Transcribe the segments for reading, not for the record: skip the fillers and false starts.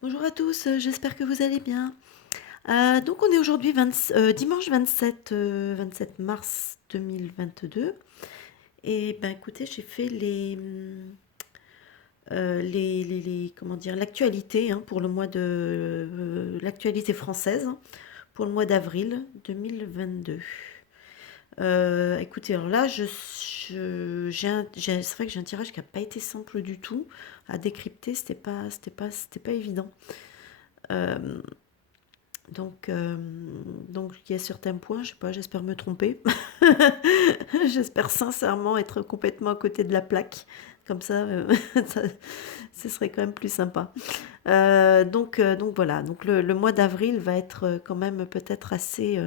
Bonjour à tous, j'espère que vous allez bien. Donc on est aujourd'hui dimanche 27 mars 2022 et ben écoutez, j'ai fait comment dire, l'actualité hein, pour le mois de l'actualité française hein, pour le mois d'avril 2022. Écoutez, alors là, c'est vrai que j'ai un tirage qui n'a pas été simple du tout à décrypter, c'était pas évident. Euh, donc il y a certains points, je sais pas, j'espère me tromper. J'espère sincèrement être complètement à côté de la plaque. Comme ça, ça- ce serait quand même plus sympa. Donc voilà, donc le mois d'avril va être quand même peut-être assez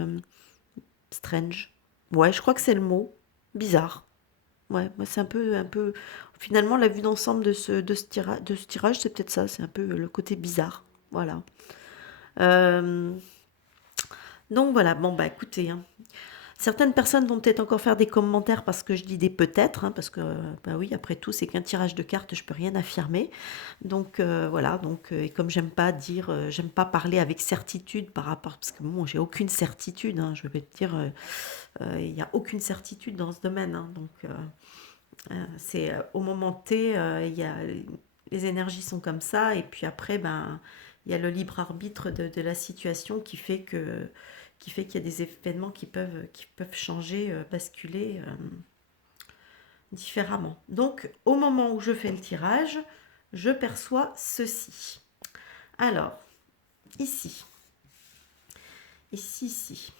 strange. Ouais, je crois que c'est le mot. Bizarre. Ouais, moi c'est un peu. Finalement, la vue d'ensemble de ce tirage, c'est peut-être ça, c'est un peu le côté bizarre. Voilà. Euh, donc voilà, bon bah écoutez, hein. Certaines personnes vont peut-être encore faire des commentaires parce que je dis des peut-être, hein, parce que bah oui, après tout, c'est qu'un tirage de cartes, je peux rien affirmer. Donc voilà, donc et comme j'aime pas dire, j'aime pas parler avec certitude par rapport, parce que bon, j'ai aucune certitude, hein, je vais te dire, il n'y a aucune certitude dans ce domaine, hein, donc c'est au moment T, il y a les énergies sont comme ça, et puis après, ben il y a le libre arbitre de la situation qui fait qu'il y a des événements qui peuvent changer, basculer différemment. Donc, au moment où je fais le tirage, je perçois ceci. Alors, ici, ici.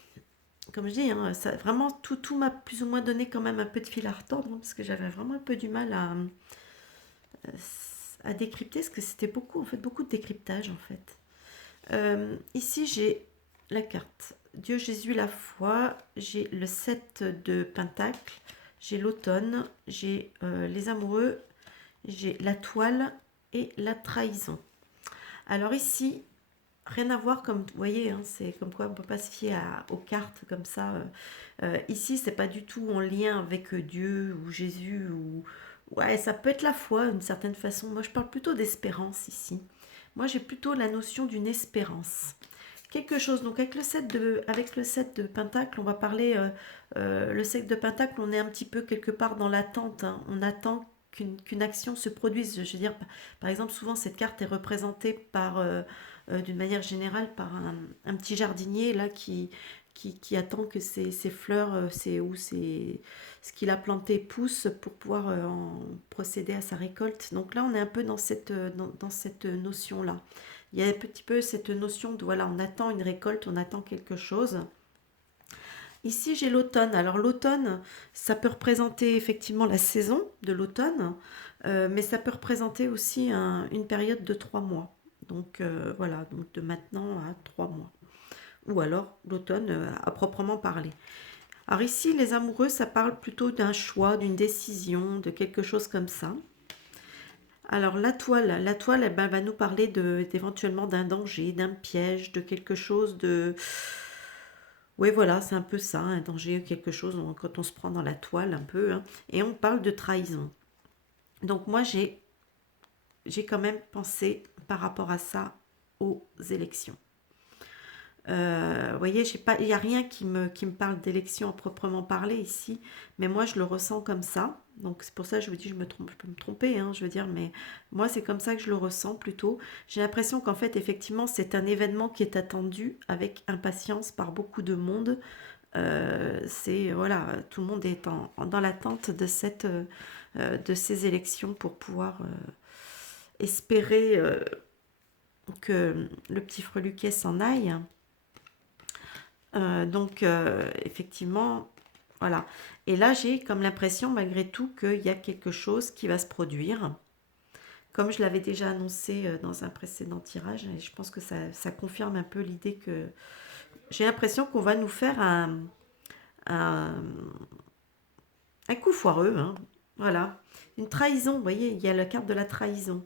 Comme je dis, hein, ça, vraiment, tout m'a plus ou moins donné quand même un peu de fil à retordre, hein, parce que j'avais vraiment un peu du mal à décrypter, parce que c'était beaucoup de décryptage, en fait. Ici, j'ai la carte Dieu, Jésus, la foi, j'ai le 7 de Pentacle, j'ai l'automne, j'ai les amoureux, j'ai la toile et la trahison. Alors ici, rien à voir comme vous voyez, hein, c'est comme quoi on ne peut pas se fier aux cartes comme ça. Ici, c'est pas du tout en lien avec Dieu ou Jésus ou ouais, ça peut être la foi d'une certaine façon. Moi, je parle plutôt d'espérance ici. Moi, j'ai plutôt la notion d'une espérance. Quelque chose. Donc avec le 7 de Pentacle, on va parler. Le 7 de Pentacle, on est un petit peu quelque part dans l'attente, hein. On attend qu'une action se produise. Je veux dire, par exemple, souvent cette carte est représentée d'une manière générale par un petit jardinier là qui attend que ses fleurs, ce qu'il a planté pousse pour pouvoir en procéder à sa récolte. Donc là, on est un peu dans cette notion-là. Il y a un petit peu cette notion de, voilà, on attend une récolte, on attend quelque chose. Ici, j'ai l'automne. Alors l'automne, ça peut représenter effectivement la saison de l'automne, mais ça peut représenter aussi une période de 3 mois. Donc voilà, donc de maintenant à 3 mois. Ou alors l'automne à proprement parler. Alors ici, les amoureux, ça parle plutôt d'un choix, d'une décision, de quelque chose comme ça. Alors la toile, eh ben, va nous parler d'éventuellement d'un danger, d'un piège, de quelque chose de... Oui, voilà, c'est un peu ça, un danger, quelque chose quand on se prend dans la toile un peu, hein. Et on parle de trahison. Donc moi, j'ai quand même pensé par rapport à ça aux élections. Vous voyez, il n'y a rien qui me parle d'élection à proprement parler ici, mais moi je le ressens comme ça. Donc c'est pour ça que je vous dis, je me trompe, je peux me tromper, hein, je veux dire, mais moi c'est comme ça que je le ressens plutôt. J'ai l'impression qu'en fait, effectivement, c'est un événement qui est attendu avec impatience par beaucoup de monde. Voilà, tout le monde est dans l'attente de ces élections pour pouvoir espérer que le petit freluquet s'en aille. Donc, effectivement, voilà. Et là, j'ai comme l'impression, malgré tout, qu'il y a quelque chose qui va se produire. Comme je l'avais déjà annoncé dans un précédent tirage, et je pense que ça confirme un peu l'idée que j'ai l'impression qu'on va nous faire un, un coup foireux, hein. Voilà. Une trahison, vous voyez, il y a la carte de la trahison.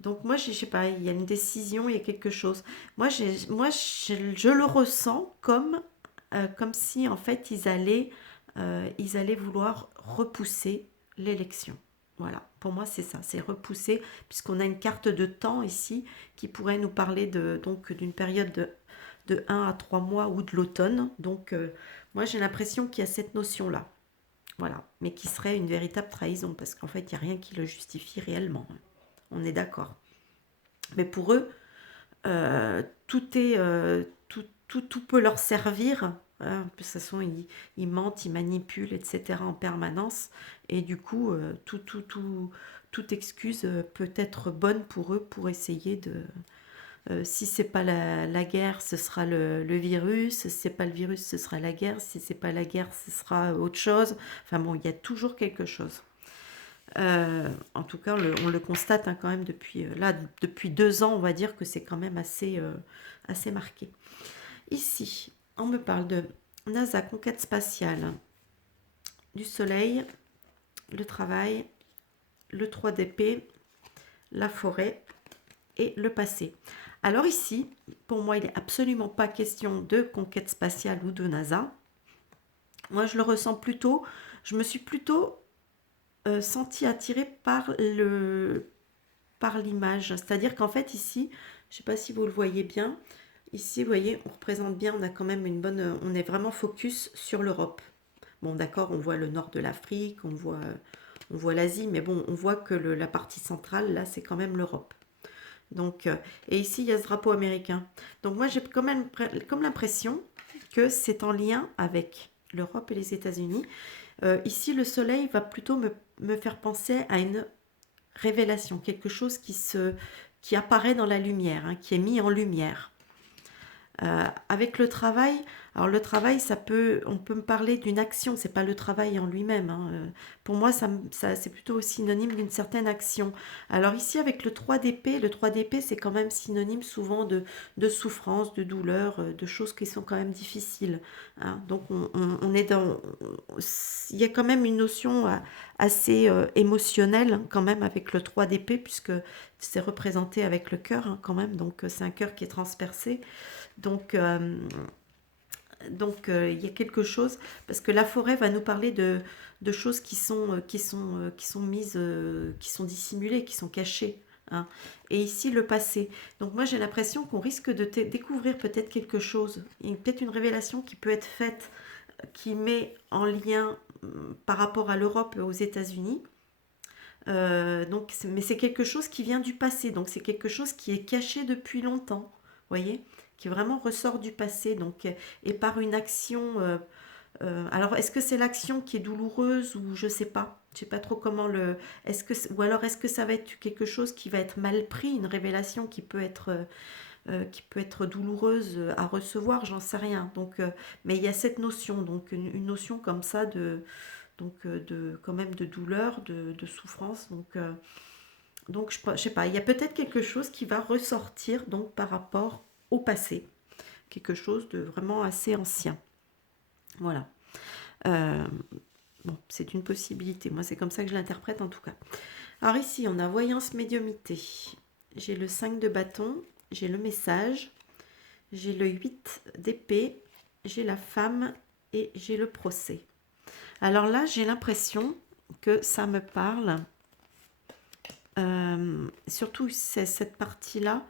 Donc moi, je sais pas, il y a une décision, il y a quelque chose. Moi, je le ressens comme si en fait ils allaient vouloir repousser l'élection. Voilà, pour moi c'est ça, c'est repousser, puisqu'on a une carte de temps ici qui pourrait nous parler donc d'une période de 1 à 3 mois ou de l'automne. Donc moi j'ai l'impression qu'il y a cette notion-là. Voilà, mais qui serait une véritable trahison, parce qu'en fait il n'y a rien qui le justifie réellement. On est d'accord. Mais pour eux, tout peut leur servir. Hein. De toute façon, ils mentent, ils manipulent, etc. en permanence. Et du coup, toute excuse peut être bonne pour eux pour essayer de... si c'est pas la guerre, ce sera le virus. Si c'est pas le virus, ce sera la guerre. Si c'est pas la guerre, ce sera autre chose. Enfin bon, il y a toujours quelque chose. En tout cas, on le constate hein, quand même depuis 2 ans, on va dire que c'est quand même assez marqué. Ici, on me parle de NASA, conquête spatiale, du soleil, le travail, le 3 d'épée, la forêt et le passé. Alors ici, pour moi, il n'est absolument pas question de conquête spatiale ou de NASA. Moi, je le ressens plutôt, je me suis plutôt sentie attirée par l'image. C'est-à-dire qu'en fait ici, je ne sais pas si vous le voyez bien, ici vous voyez, on représente bien, on a quand même on est vraiment focus sur l'Europe. Bon d'accord, on voit le nord de l'Afrique, on voit l'Asie, mais bon, on voit que la partie centrale, là, c'est quand même l'Europe. Donc, et ici, il y a ce drapeau américain. Donc moi, j'ai quand même comme l'impression que c'est en lien avec l'Europe et les États-Unis. Ici, le soleil va plutôt me faire penser à une révélation, quelque chose qui apparaît dans la lumière, hein, qui est mis en lumière. Avec le travail, alors le travail, on peut me parler d'une action, c'est pas le travail en lui-même. Hein. Pour moi, c'est plutôt synonyme d'une certaine action. Alors ici, avec le 3 d'épée, c'est quand même synonyme souvent de souffrance, de douleur, de choses qui sont quand même difficiles. Hein. Donc on est il y a quand même une notion assez émotionnelle quand même avec le 3 d'épée, puisque c'est représenté avec le cœur hein, quand même. Donc c'est un cœur qui est transpercé. Donc, il y a quelque chose, parce que la forêt va nous parler de choses qui sont mises, qui sont dissimulées, qui sont cachées. Hein. Et ici, le passé. Donc moi, j'ai l'impression qu'on risque de découvrir peut-être quelque chose, peut-être une révélation qui peut être faite, qui met en lien par rapport à l'Europe, aux États-Unis. Mais c'est quelque chose qui vient du passé, donc c'est quelque chose qui est caché depuis longtemps, voyez, qui vraiment ressort du passé, donc et par une action. Alors, est-ce que c'est l'action qui est douloureuse ou je sais pas trop comment le. Ou alors est-ce que ça va être quelque chose qui va être mal pris, une révélation qui peut être douloureuse à recevoir, j'en sais rien. Donc, mais il y a cette notion, donc une notion comme ça quand même de douleur, de souffrance. Donc je sais pas, il y a peut-être quelque chose qui va ressortir donc par rapport au passé, quelque chose de vraiment assez ancien. Voilà. Euh, bon, c'est une possibilité. Moi, c'est comme ça que je l'interprète en tout cas. Alors ici, on a voyance médiumité. J'ai le 5 de bâton, j'ai le message, j'ai le 8 d'épée, j'ai la femme et j'ai le procès. Alors là, j'ai l'impression que ça me parle. Surtout cette partie-là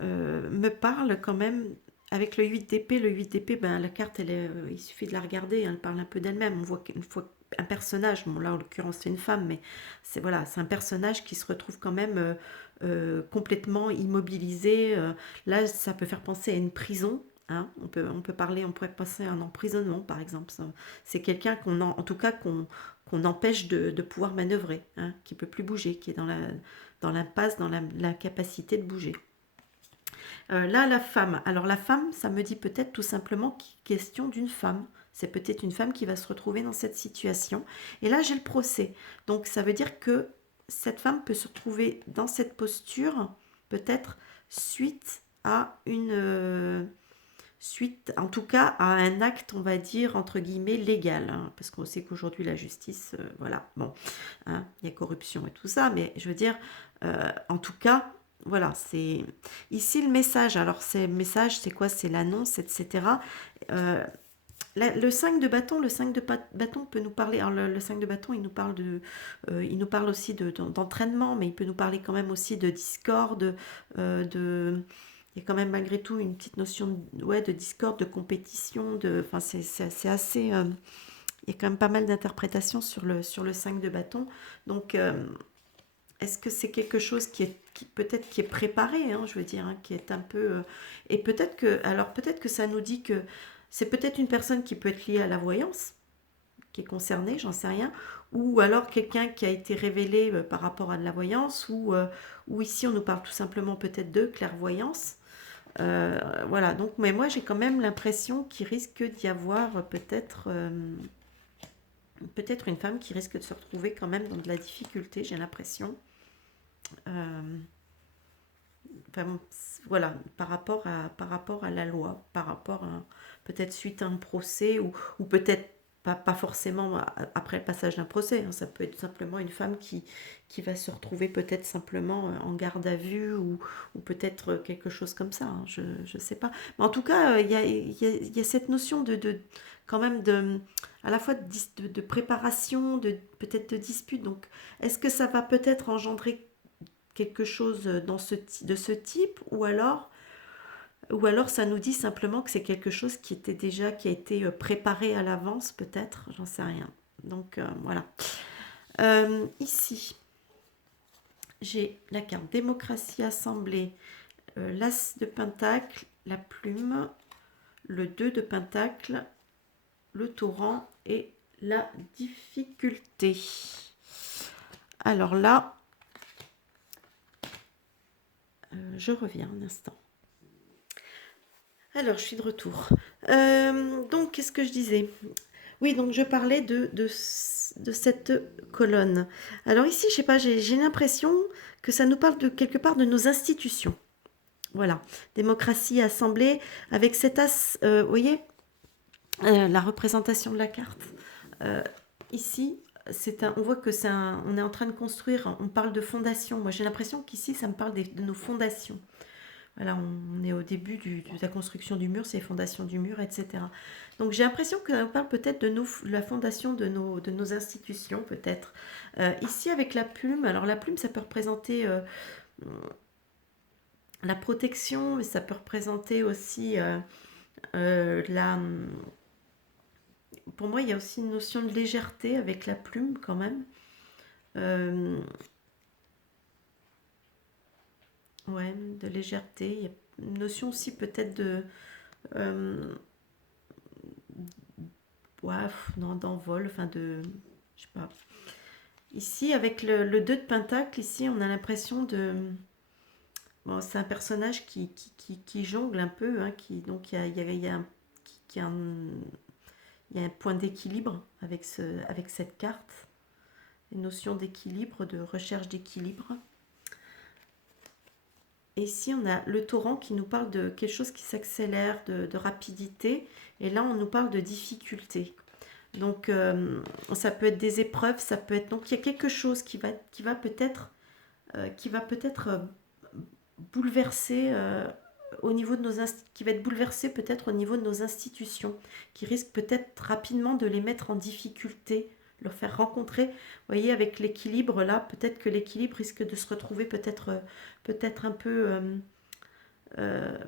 me parle quand même avec le 8 d'épée. Le 8 d'épée, ben, la carte, il suffit de la regarder, elle parle un peu d'elle-même. On voit qu'une fois un personnage, bon là en l'occurrence c'est une femme, mais c'est voilà, c'est un personnage qui se retrouve quand même complètement immobilisé. Là, ça peut faire penser à une prison. Hein. On pourrait penser à un emprisonnement par exemple. C'est quelqu'un en tout cas qu'on empêche de pouvoir manœuvrer, hein, qui ne peut plus bouger, qui est dans l'impasse, dans l'incapacité de bouger. Là, la femme. Alors la femme, ça me dit peut-être tout simplement question d'une femme. C'est peut-être une femme qui va se retrouver dans cette situation. Et là, j'ai le procès. Donc ça veut dire que cette femme peut se retrouver dans cette posture, peut-être suite à suite en tout cas à un acte, on va dire, entre guillemets, légal. Hein, parce qu'on sait qu'aujourd'hui, la justice, voilà, bon, hein, il y a corruption et tout ça, mais je veux dire, en tout cas, voilà, c'est ici le message. Alors, le message, c'est quoi? C'est l'annonce, etc. Euh, le 5 de bâton, bâton peut nous parler. Alors le 5 de bâton, il nous parle il nous parle aussi d'entraînement, mais il peut nous parler quand même aussi de discorde, il y a quand même malgré tout une petite notion ouais, de discorde, de compétition, enfin c'est assez, il y a quand même pas mal d'interprétations sur le 5 de bâton. Donc est-ce que c'est quelque chose peut-être qui est préparé, hein, je veux dire, hein, qui est un peu... et peut-être que ça nous dit que c'est peut-être une personne qui peut être liée à la voyance, qui est concernée, j'en sais rien, ou alors quelqu'un qui a été révélé par rapport à de la voyance, ou ici on nous parle tout simplement peut-être de clairvoyance. Voilà, donc, mais moi j'ai quand même l'impression qu'il risque d'y avoir peut-être une femme qui risque de se retrouver quand même dans de la difficulté, j'ai l'impression. Euh, enfin, voilà, par rapport à la loi, par rapport à peut-être suite à un procès ou peut-être pas forcément après le passage d'un procès, hein, ça peut être simplement une femme qui va se retrouver peut-être simplement en garde à vue ou peut-être quelque chose comme ça, hein, je ne sais pas. Mais en tout cas, il y a cette notion quand même à la fois de préparation, peut-être de dispute. Donc, est-ce que ça va peut-être engendrer quelque chose de ce type ou alors ça nous dit simplement que c'est quelque chose qui a été préparé à l'avance peut-être, j'en sais rien. Donc voilà. Ici, j'ai la carte démocratie assemblée, l'as de pentacle, la plume, le 2 de pentacle, le torrent et la difficulté. Alors là, je reviens un instant. Alors, je suis de retour. Donc, qu'est-ce que je disais? Oui, donc je parlais de cette colonne. Alors ici, je sais pas, j'ai l'impression que ça nous parle de quelque part de nos institutions. Voilà, démocratie, assemblée, avec cet as, vous voyez, la représentation de la carte. Euh, Ici, on voit que on est en train de construire, on parle de fondation. Moi, j'ai l'impression qu'ici, ça me parle de nos fondations. Voilà, on est au début de la construction du mur, c'est les fondations du mur, etc. Donc j'ai l'impression qu'on parle peut-être de la fondation de nos institutions, peut-être. Ici, avec la plume, alors la plume, ça peut représenter la protection, mais ça peut représenter aussi Pour moi, il y a aussi une notion de légèreté avec la plume, quand même. Euh, ouais, de légèreté. Il y a une notion aussi peut-être de... euh, ouais, non, d'envol, enfin de... Je sais pas. Ici, avec le 2 de Pentacle, ici, on a l'impression de... Bon, c'est un personnage qui jongle un peu, hein, donc il y a un point d'équilibre avec cette carte. Une notion d'équilibre, de recherche d'équilibre. Et ici, on a le torrent qui nous parle de quelque chose qui s'accélère, de rapidité. Et là, on nous parle de difficulté. Donc, ça peut être des épreuves, ça peut être... Donc, il y a quelque chose qui va peut-être bouleverser au niveau de qui va être bouleversé peut-être au niveau de nos institutions, qui risque peut-être rapidement de les mettre en difficulté, leur faire rencontrer. Vous voyez, avec l'équilibre là, peut-être que l'équilibre risque de se retrouver peut-être un peu euh,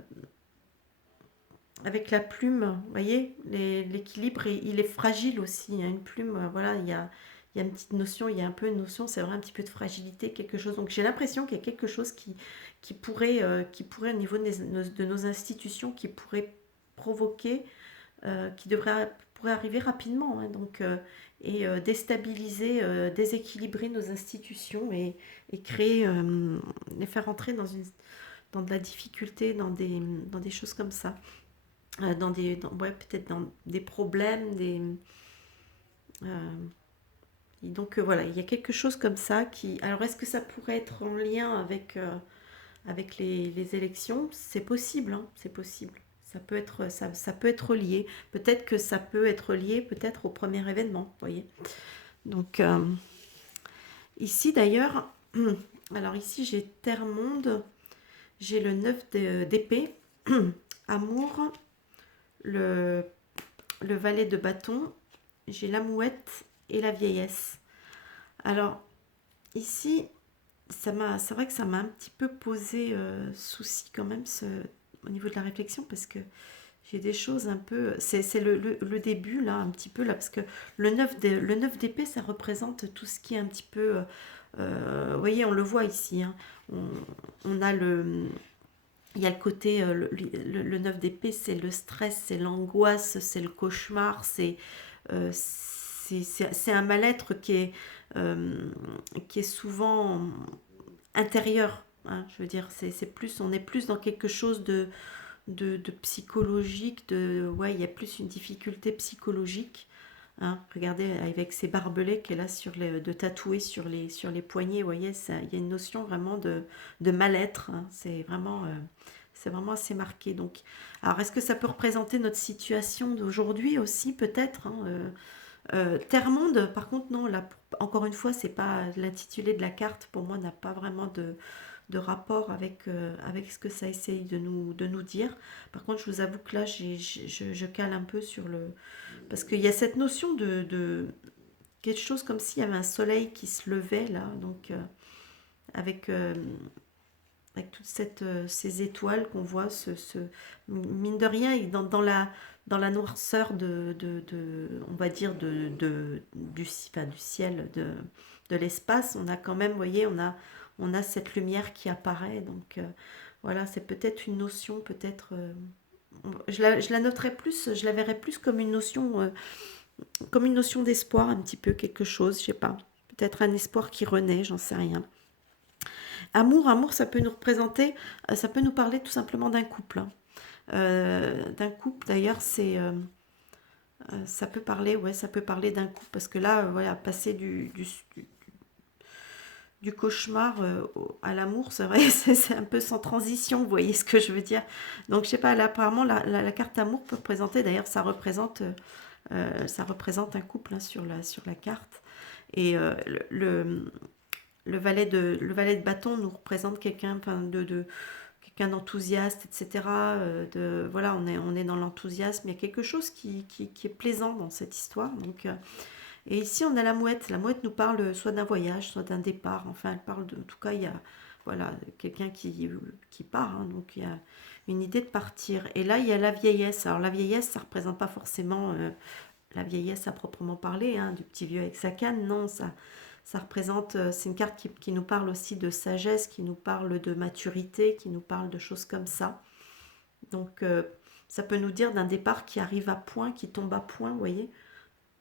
avec la plume. Vous voyez, l'équilibre, il est fragile aussi. Hein, une plume, voilà, il y a une petite notion, il y a un peu une notion, c'est vrai, un petit peu de fragilité, quelque chose. Donc j'ai l'impression qu'il y a quelque chose qui pourrait au niveau de nos institutions, qui pourrait provoquer, pourrait arriver rapidement, hein, donc, et déstabiliser, déséquilibrer nos institutions et créer, les faire entrer dans de la difficulté, dans des choses comme ça. Ouais, peut-être dans des problèmes, euh, donc voilà, il y a quelque chose comme ça qui... Alors est-ce que ça pourrait être en lien avec les élections? C'est possible, hein, c'est possible. Ça peut être lié. Peut-être que ça peut être lié peut-être au premier événement, vous voyez. Donc ici d'ailleurs, alors ici j'ai Terre-Monde, j'ai le 9 d'épée, amour, le le valet de bâton, j'ai la mouette et la vieillesse. Alors, ici, c'est vrai que ça m'a un petit peu posé souci quand même au niveau de la réflexion parce que j'ai des choses un peu... C'est le début là, un petit peu là, parce que le 9 d'épée, ça représente tout ce qui est un petit peu... vous voyez, on le voit ici. Hein. On a il y a le côté, le 9 d'épée, c'est le stress, c'est l'angoisse, c'est le cauchemar, c'est un mal-être qui est souvent intérieur. Hein, je veux dire, on est plus dans quelque chose de psychologique, ouais, il y a plus une difficulté psychologique. Hein, regardez avec ces barbelés qu'elle a de tatouer sur les poignets, vous voyez, il y a une notion vraiment de mal-être. Hein, c'est vraiment assez marqué. Donc, alors, est-ce que ça peut représenter notre situation d'aujourd'hui aussi, peut-être, hein, Terre-Monde, par contre, non, là, encore une fois, c'est pas l'intitulé de la carte, pour moi, n'a pas vraiment de rapport avec ce que ça essaye de nous dire. Par contre, je vous avoue que là, je cale un peu sur le... Parce qu'il y a cette notion de quelque chose comme s'il y avait un soleil qui se levait, là, donc avec, euh, avec toutes ces étoiles qu'on voit, mine de rien, dans la noirceur on va dire, enfin, du ciel, de l'espace, on a quand même, vous voyez, on a cette lumière qui apparaît. Donc voilà, c'est peut-être une notion, peut-être... je la noterais plus, je la verrais plus comme une notion d'espoir, un petit peu quelque chose, je sais pas. Peut-être un espoir qui renaît, j'en sais rien. Amour, ça peut nous représenter, ça peut nous parler tout simplement d'un couple. Hein. D'un couple, d'ailleurs, ça peut parler, ouais, ça peut parler d'un couple, parce que là, voilà, passer du cauchemar à l'amour, c'est vrai, c'est un peu sans transition, vous voyez ce que je veux dire. Donc, je sais pas, là, apparemment, la carte amour peut représenter, d'ailleurs, ça représente un couple hein, sur la carte. Et le valet de bâton nous représente quelqu'un enfin, quelqu'un d'enthousiaste, etc. Voilà, on est dans l'enthousiasme. Il y a quelque chose qui est plaisant dans cette histoire. Donc, et ici, on a la mouette. La mouette nous parle soit d'un voyage, soit d'un départ. Enfin, elle parle en tout cas, il y a voilà, quelqu'un qui part. Hein, donc, il y a une idée de partir. Et là, il y a la vieillesse. Alors, la vieillesse, ça ne représente pas forcément la vieillesse à proprement parler, hein, du petit vieux avec sa canne. Non, ça représente, c'est une carte qui nous parle aussi de sagesse, qui nous parle de maturité, qui nous parle de choses comme ça. Donc, ça peut nous dire d'un départ qui arrive à point, qui tombe à point, vous voyez,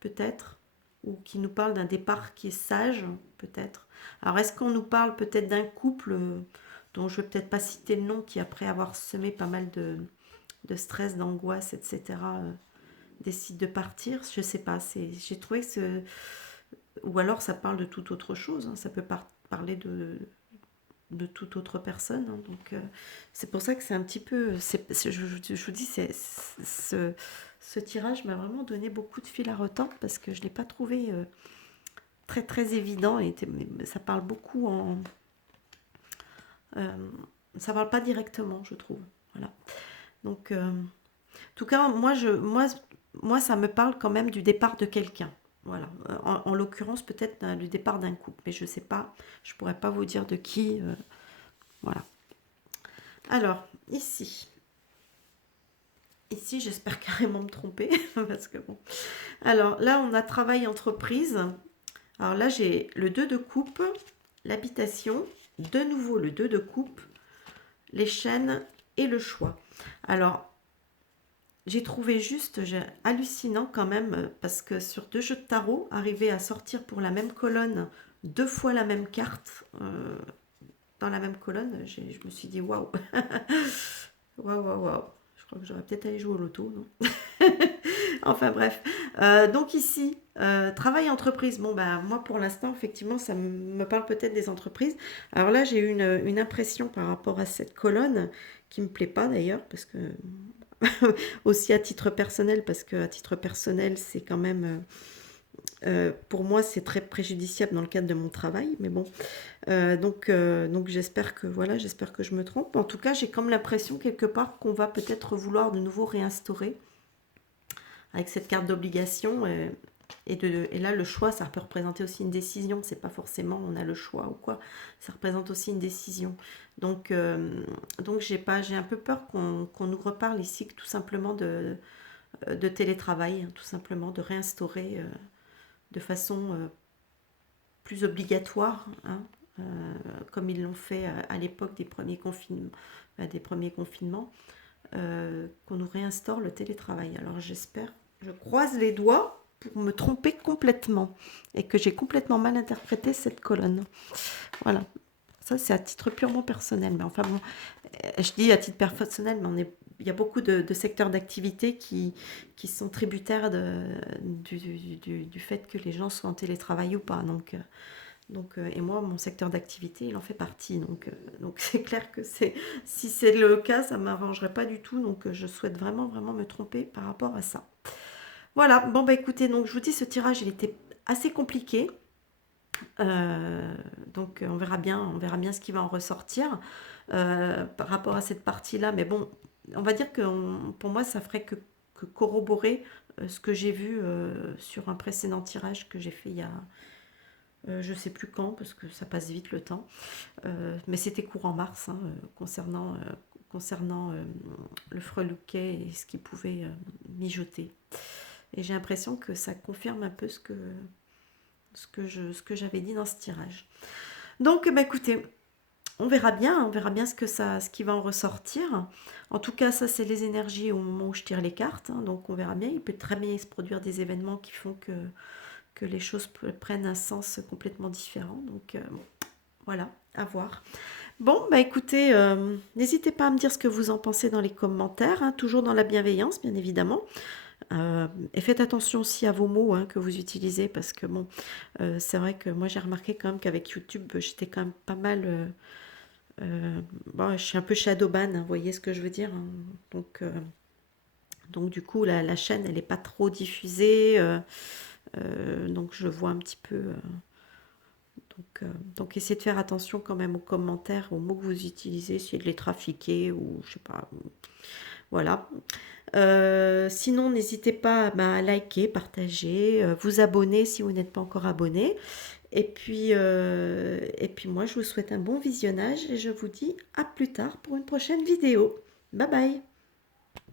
peut-être. Ou qui nous parle d'un départ qui est sage, peut-être. Alors, est-ce qu'on nous parle peut-être d'un couple dont je ne vais peut-être pas citer le nom, qui après avoir semé pas mal de stress, d'angoisse, etc., décide de partir? Je ne sais pas. J'ai trouvé que ou alors ça parle de toute autre chose. Hein. Ça peut parler de toute autre personne. Hein. Donc, c'est pour ça que c'est un petit peu... je vous dis, ce tirage m'a vraiment donné beaucoup de fil à retordre parce que je ne l'ai pas trouvé très très évident. Mais ça parle beaucoup ça parle pas directement, je trouve. Voilà. Donc, en tout cas, moi, ça me parle quand même du départ de quelqu'un. Voilà. En l'occurrence, peut-être le départ d'un couple, mais je ne sais pas, je ne pourrais pas vous dire de qui. Voilà. Alors, ici, j'espère carrément me tromper, parce que bon. Alors, là, on a travail entreprise. Alors là, j'ai le 2 de coupe, l'habitation, de nouveau le 2 de coupe, les chaînes et le choix. Alors, j'ai trouvé juste hallucinant quand même, parce que sur 2 jeux de tarot, arriver à sortir pour la même colonne 2 fois la même carte dans la même colonne, je me suis dit waouh, waouh, waouh, waouh. Je crois que j'aurais peut-être allé jouer au loto, non? Enfin bref. Donc ici, travail entreprise. Bon, bah, moi pour l'instant, effectivement, ça me parle peut-être des entreprises. Alors là, j'ai eu une impression par rapport à cette colonne qui me plaît pas d'ailleurs, parce que aussi à titre personnel, parce que à titre personnel, c'est quand même, pour moi, c'est très préjudiciable dans le cadre de mon travail, mais bon. Donc j'espère que voilà, j'espère que je me trompe. En tout cas, j'ai comme l'impression quelque part qu'on va peut-être vouloir de nouveau réinstaurer avec cette carte d'obligation. Et là, le choix, ça peut représenter aussi une décision. C'est pas forcément on a le choix ou quoi. Ça représente aussi une décision. Donc j'ai un peu peur qu'on nous reparle ici tout simplement de télétravail, hein, tout simplement de réinstaurer de façon plus obligatoire, hein, comme ils l'ont fait à l'époque des premiers confinements, qu'on nous réinstaure le télétravail. Alors j'espère, je croise les doigts pour me tromper complètement et que j'ai complètement mal interprété cette colonne. Voilà. Ça, c'est à titre purement personnel. Mais enfin bon, je dis à titre personnel, mais il y a beaucoup de secteurs d'activité qui sont tributaires du fait que les gens soient en télétravail ou pas. Et moi, mon secteur d'activité, il en fait partie. Donc c'est clair que si c'est le cas, ça ne m'arrangerait pas du tout. Donc je souhaite vraiment, vraiment me tromper par rapport à ça. Voilà, bon bah écoutez, donc je vous dis, ce tirage, il était assez compliqué. Donc on verra bien ce qui va en ressortir par rapport à cette partie-là. Mais bon, on va dire que pour moi, ça ferait que corroborer ce que j'ai vu sur un précédent tirage que j'ai fait il y a je sais plus quand, parce que ça passe vite le temps. Mais c'était courant mars, hein, concernant le freluquet et ce qu'il pouvait mijoter. Et j'ai l'impression que ça confirme un peu ce que j'avais dit dans ce tirage. Donc, bah, écoutez, on verra bien ce qui va en ressortir. En tout cas, ça, c'est les énergies au moment où je tire les cartes. Hein, donc, on verra bien. Il peut très bien se produire des événements qui font que les choses prennent un sens complètement différent. Donc, bon, voilà, à voir. Bon, bah écoutez, n'hésitez pas à me dire ce que vous en pensez dans les commentaires, hein, toujours dans la bienveillance, bien évidemment. Et faites attention aussi à vos mots, hein, que vous utilisez, parce que bon, c'est vrai que moi j'ai remarqué quand même qu'avec YouTube, j'étais quand même pas mal... bon, je suis un peu shadowban, hein, vous voyez ce que je veux dire, hein. Donc du coup, la chaîne, elle n'est pas trop diffusée, donc je vois un petit peu... donc essayez de faire attention quand même aux commentaires, aux mots que vous utilisez, essayez de les trafiquer, ou je sais pas, voilà. Sinon, n'hésitez pas à liker, partager, vous abonner si vous n'êtes pas encore abonné. Et puis moi, je vous souhaite un bon visionnage et je vous dis à plus tard pour une prochaine vidéo. Bye bye!